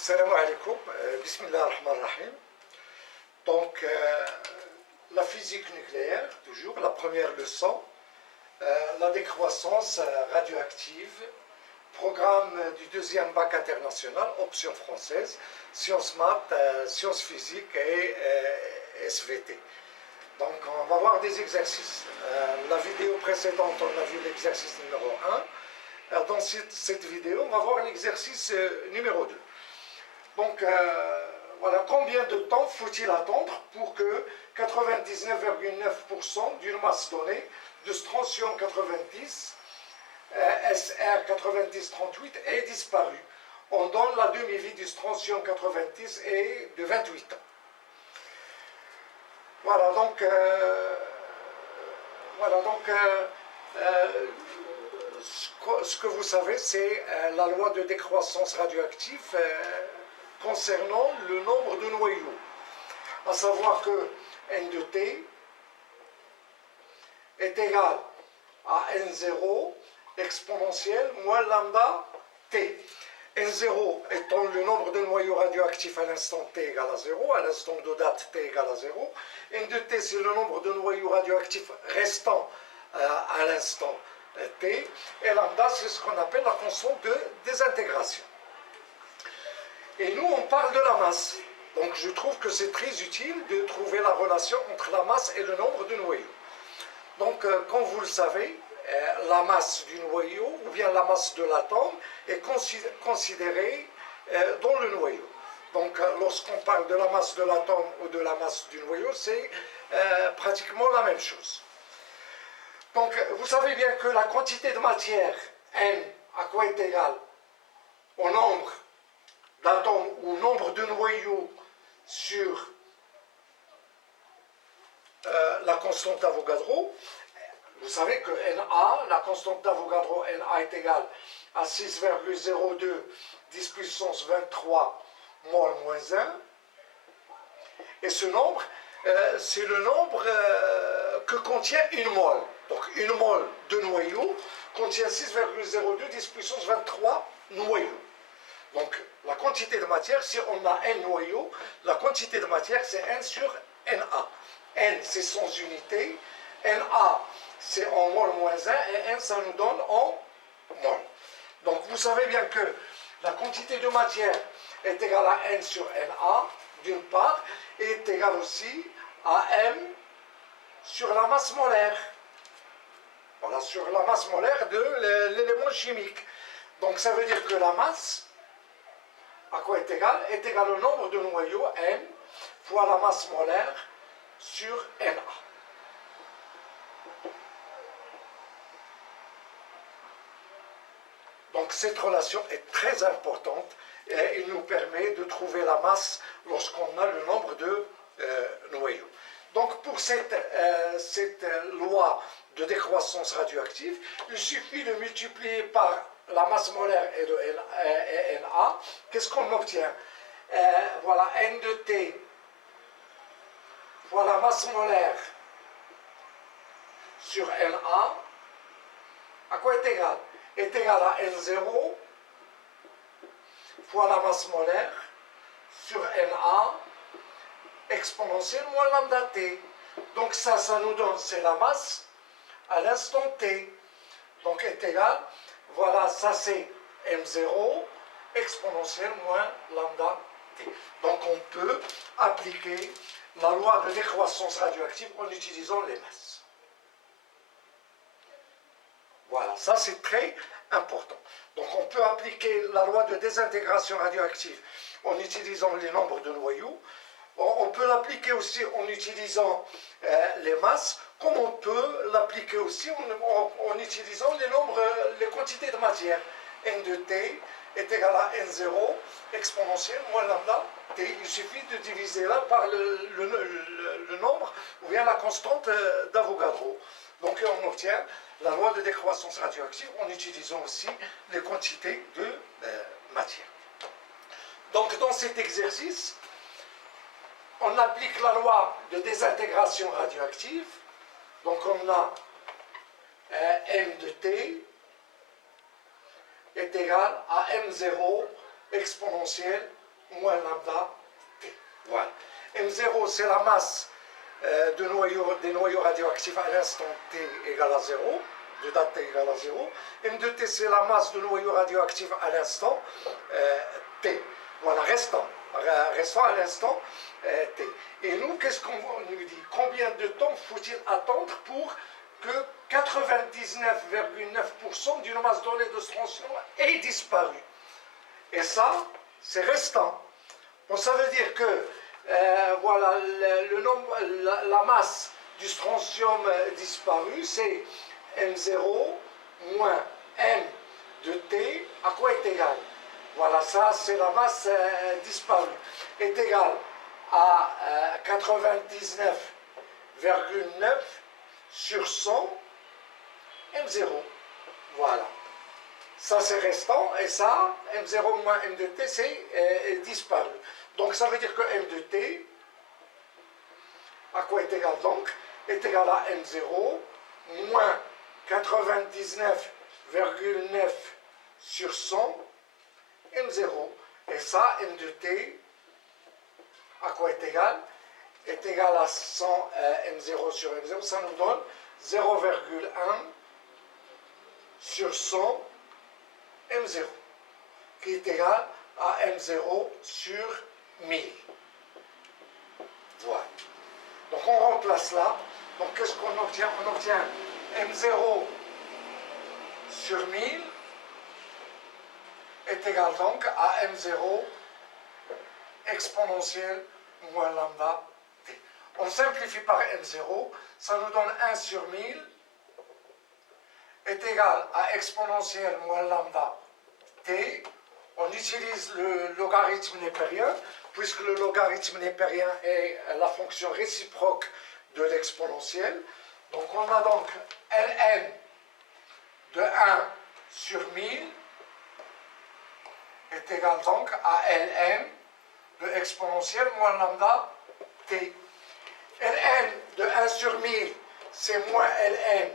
Salam alaikum, bismillah ar-Rahman ar-Rahim. Donc, la physique nucléaire, toujours, la première leçon, la décroissance radioactive, programme du deuxième bac international, option française, sciences maths, sciences physiques et SVT. Donc, on va voir des exercices. La vidéo précédente, on a vu l'exercice numéro 1. Dans cette vidéo, on va voir l'exercice numéro 2. Donc, voilà, combien de temps faut-il attendre pour que 99,9% d'une masse donnée de strontium 90, SR 9038 ait disparu? On donne la demi-vie du strontium 90 est de 28 ans. Voilà, donc, ce que vous savez, c'est la loi de décroissance radioactive concernant le nombre de noyaux. À savoir que N de T est égal à N0 exponentielle moins lambda T. N0 étant le nombre de noyaux radioactifs à l'instant T égale à 0, à l'instant de date T égale à 0. N de T, c'est le nombre de noyaux radioactifs restants à l'instant T. Et lambda, c'est ce qu'on appelle la constante de désintégration. Et nous, on parle de la masse. Donc, je trouve que c'est très utile de trouver la relation entre la masse et le nombre de noyaux. Donc, comme vous le savez, la masse du noyau, ou bien la masse de l'atome, est considérée dans le noyau. Donc, lorsqu'on parle de la masse de l'atome ou de la masse du noyau, c'est pratiquement la même chose. Donc, vous savez bien que la quantité de matière, N, à quoi est égale au nombre d'atomes ou au nombre de noyaux sur la constante d'Avogadro. Vous savez que Na, la constante d'Avogadro, Na est égale à 6,02 10 puissance 23 mol moins 1. Et ce nombre, c'est le nombre que contient une mole. Donc une mole de noyau contient 6,02 10 puissance 23 noyaux. Donc la quantité de matière, si on a n noyaux, la quantité de matière c'est n sur Na. N c'est sans unité, Na c'est en mol moins 1 et n ça nous donne en mol. Donc vous savez bien que la quantité de matière est égale à n sur Na d'une part et est égale aussi à m sur la masse molaire. Voilà, sur la masse molaire de l'élément chimique. Donc ça veut dire que la masse, à quoi est égale? Est égale au nombre de noyaux, n, fois la masse molaire sur Na. Donc cette relation est très importante et il nous permet de trouver la masse lorsqu'on a le nombre de noyaux. Donc pour cette loi de décroissance radioactive, il suffit de multiplier par la masse molaire et Na. Qu'est-ce qu'on obtient? Voilà, N de T fois la masse molaire sur Na, à quoi est égal? Est égal à N0 fois la masse molaire sur Na exponentielle moins lambda T. Donc ça nous donne, c'est la masse à l'instant T. Donc est égal, voilà, ça c'est M0 exponentielle moins lambda T. Donc on peut appliquer la loi de décroissance radioactive en utilisant les masses. Voilà, ça c'est très important. Donc on peut appliquer la loi de désintégration radioactive en utilisant les nombres de noyaux. On peut l'appliquer aussi en utilisant les masses, comme on peut l'appliquer aussi en utilisant les quantités de matière. N de T est égal à N0 exponentielle moins lambda T. Il suffit de diviser là par le nombre ou bien la constante d'Avogadro. Donc on obtient la loi de décroissance radioactive en utilisant aussi les quantités de matière. Donc dans cet exercice, on applique la loi de désintégration radioactive. Donc on a M de T est égal à M0 exponentielle moins lambda T. Voilà. M0, c'est la masse des noyaux radioactifs à l'instant T égale à 0, de date T égale à 0. M2T, c'est la masse de noyaux radioactifs à l'instant T. Voilà, restant à l'instant T. Et nous, qu'est-ce qu'on nous dit? Combien de temps faut-il attendre pour que 99,9% d'une masse donnée de strontium ait disparu? Et ça, c'est restant. Bon, ça veut dire que voilà, la masse du strontium disparu, c'est M0 moins M de T, à quoi est égal? Voilà, ça c'est la masse disparue, est égal à 99,9 sur 100 M0. Voilà. Ça c'est restant, et ça, M0 moins M de T, c'est disparu. Donc ça veut dire que M de T, à quoi est égal donc? Est égal à M0 moins 99,9 sur 100 M0. Et ça, M de T, à quoi est égal? Est égal à 100 M0 sur M0. Ça nous donne 0,1 sur 100 M0, qui est égal à M0 sur 1000. Voilà. Donc on remplace là. Donc qu'est-ce qu'on obtient? On obtient M0 sur 1000 est égal donc à M0 exponentielle moins lambda T. On simplifie par M0, ça nous donne 1 sur 1000 est égal à exponentielle moins lambda T. On utilise le logarithme népérien, puisque le logarithme népérien est la fonction réciproque de l'exponentielle. Donc on a donc ln de 1 sur 1000 est égal donc à ln de exponentielle moins lambda T. ln de 1 sur 1000, c'est moins ln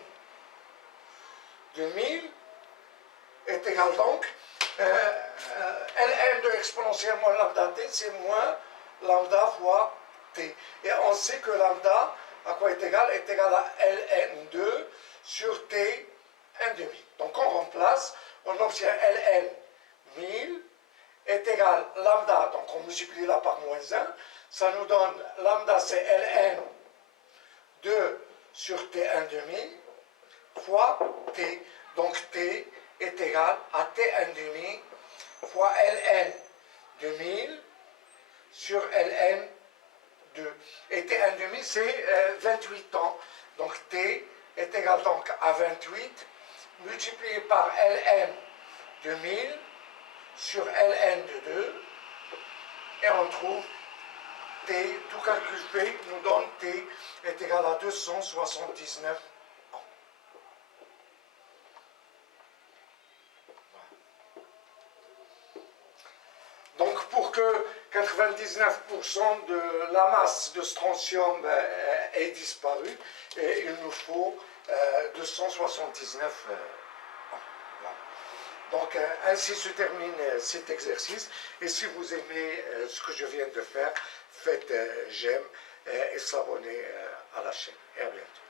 de 1000 est égal donc ln de exponentielle moins lambda T, c'est moins lambda fois T. Et on sait que lambda, à quoi est égal? Est égal à ln2 sur T 1 demi. Donc on remplace, on obtient ln 1000 est égal lambda, donc on multiplie là par moins 1, ça nous donne lambda c'est ln 2 sur T 1 demi fois T. Donc T est égal à T 1 demi fois ln de 1000 sur ln 2. Et T 1 demi c'est 28 ans. Donc T est égal donc à 28 multiplié par ln de 1000 sur ln de 2. Et on trouve T, tout calcul fait, nous donne T est égal à 279 ans. Donc pour que 99% de la masse de strontium ait disparu, il nous faut 279 ans. Donc ainsi se termine cet exercice. Et si vous aimez ce que je viens de faire, faites j'aime et s'abonnez à la chaîne. Et à bientôt.